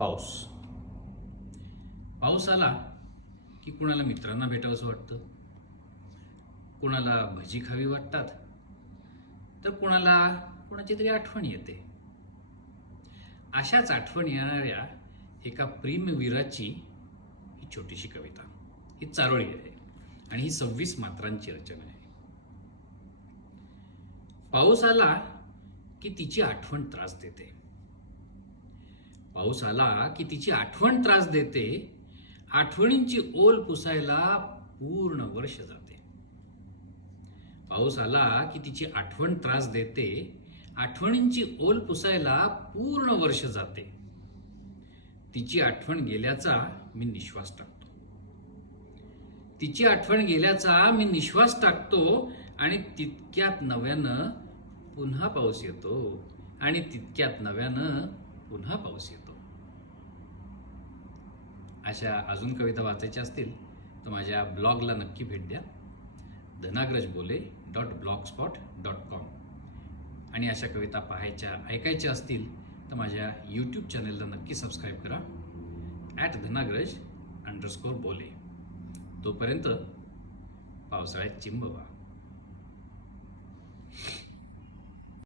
पाऊस. पाऊस आला की कुणाला मित्रांना भेटावंसं वाटतं, कुणाला भजी खावी वाटतात, तर कुणाला कुणाची तरी आठवण येते. अशाच आठवण येणाऱ्या एका प्रेमवीराची ही छोटीशी कविता, ही चारोळी आहे आणि ही 26 मात्रांची रचना आहे. पाऊस आला की तिची आठवण त्रास देते. पाऊस आला की तिची आठवण त्रास देते. आठवणींची ओल पुसायला पूर्ण वर्ष जाते. पाऊस आला की तिची आठवण त्रास देते. आठवणींची ओल पुसायला पूर्ण वर्ष जाते. तिची आठवण गेल्याचा मी निश्वास टाकतो. तिची आठवण गेल्याचा मी निश्वास टाकतो आणि तितक्यात नव्यानं पुन्हा पाऊस येतो. आणि तितक्यात नव्यानं पुन्हा पाऊस येतो. अशा अजून कविता वाचायच्या असतील तर माझ्या ब्लॉगला नक्की भेट द्या, dhanagrajbole.blogspot.com. आणि अशा कविता पाहायच्या ऐकायच्या असतील तर माझ्या यूट्यूब चॅनलला नक्की सबस्क्राईब करा, @dhanagraj_bole. तोपर्यंत पावसाळ्यात चिंब व्हा.